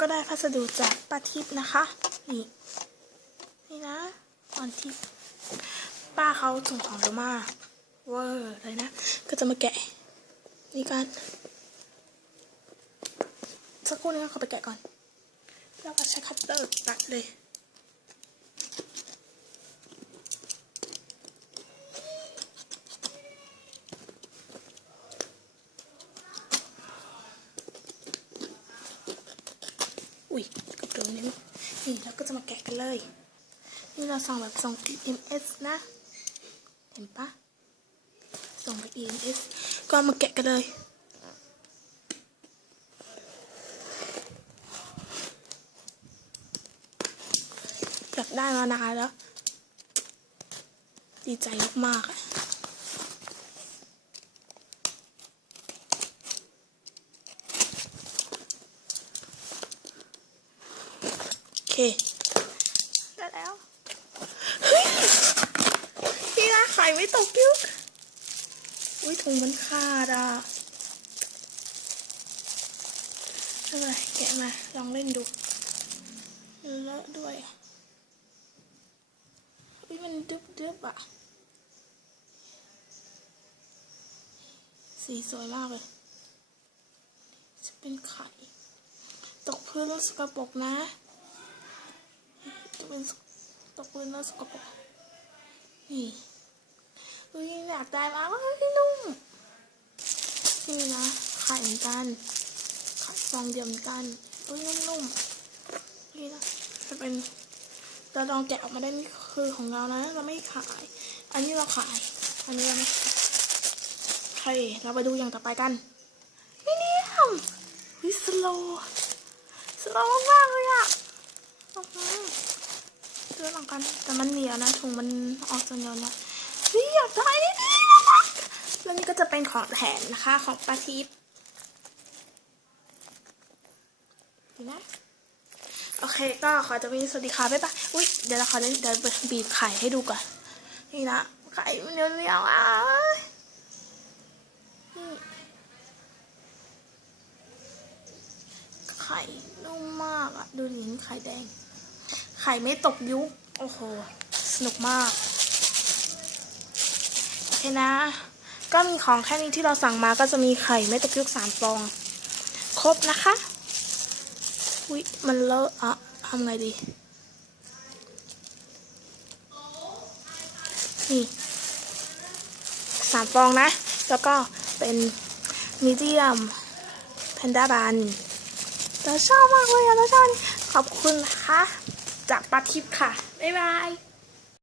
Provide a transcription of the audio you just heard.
ก็ได้พัสดุจากป้าทิพย์นะคะ นี่ นี่นะตอนที่ป้าเขาส่งของเรามาเวอร์เลยนะ ก็จะมาแกะ นี่กันสักครู่นึงนะขอไปแกะก่อน แล้วก็ใช้คัตเตอร์ตัดเลย อุ้ยกับโดนนิ้วนี่เราก็จะมาแกะกันเลย นี่เราส่งแบบส่ง EMS นะ เห็นปะส่งไป EMS ก็มาแกะกันเลยอยากได้มานานแล้ว ดีใจมากๆอะโอ เค ได้แล้ว เฮ้ย พี่นะไข่ไม่ตกยุกอุ้ยถุงมันขาดอะอะไรแกะมา ลองเล่นดูเลอะด้วยอุ้ยมันดึบดึบๆอะ สีสวยมากเลย จะเป็นไข่ ตกพื้นแล้วสกปรกนะจะเป็นตกพื้นแล้วสกปรกนี่อุ้ยอยากได้มากเลยพี่นุ่มนี่นะไข่เหมือนกันไข่ฟองเดียวเหมือนกันอุ้ยนุ่มๆนี่นะจะเป็นเราลองแกะออกมาได้นี่คือของเรานะ เราไม่ขาย อันนี้เราขาย อันนี้เราไม่ขายโอเคเราไปดูอย่างต่อไปกันนี่นี่วิสโลสโลมากเลยอะ เสื้อหลังกัน แต่มันเหนียวนะถุงมันออกจนเหนียวนะวิอยากได้นี่นี่น่ารักแล้วนี่ก็จะเป็นของแถมนะคะ ของปาทิพย์นไหมโอเค ก็ขอจะมีสวัสดีค่ะบ๊ายบายอุ้ยเดี๋ยวเราขอเล่นเดี๋ยวบีบไข่ให้ดูก่อน นี่นะไข่มันเหนียวๆอะไข่นุ่มมากอะ ดูดิไข่แดง ไข่ไม่ตกยุคโอ้โห สนุกมาก โอเคนะ ก็มีของแค่นี้ที่เราสั่งมาก็จะมีไข่ไม่ตกยุคสามฟอง ครบนะคะ อุ๊ยมันเลอะอะทำไงดี นี่สามฟองนะ แล้วก็เป็นมีเดียมแพนด้าบันเราชอบมากเลยเราชอบขอบคุณนะคะ จากปาทิพย์ค่ะ บ๊ายบาย